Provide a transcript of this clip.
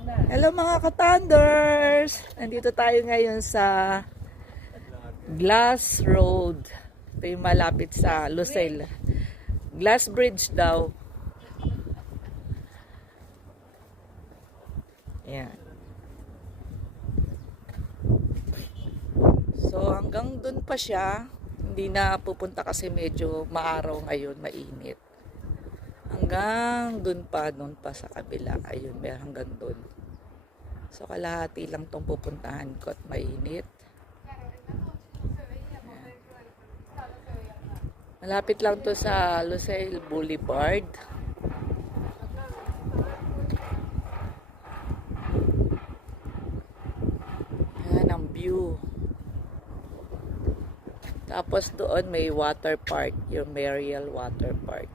Hello mga ka-thunders! Nandito tayo ngayon sa Glass Road. Ito yung malapit sa Lucelle. Glass Bridge daw. Ayan. So hanggang dun pa siya. Hindi na pupunta kasi medyo maaraw ngayon, mainit. Hanggang dun pa sa kabila. Ayun, may hanggang dun. So kalahati lang tong pupuntahan ko at mainit. Malapit lang to sa Lucelle Boulevard. Ayan ang view. Tapos doon may water park, yung Mariel Water Park.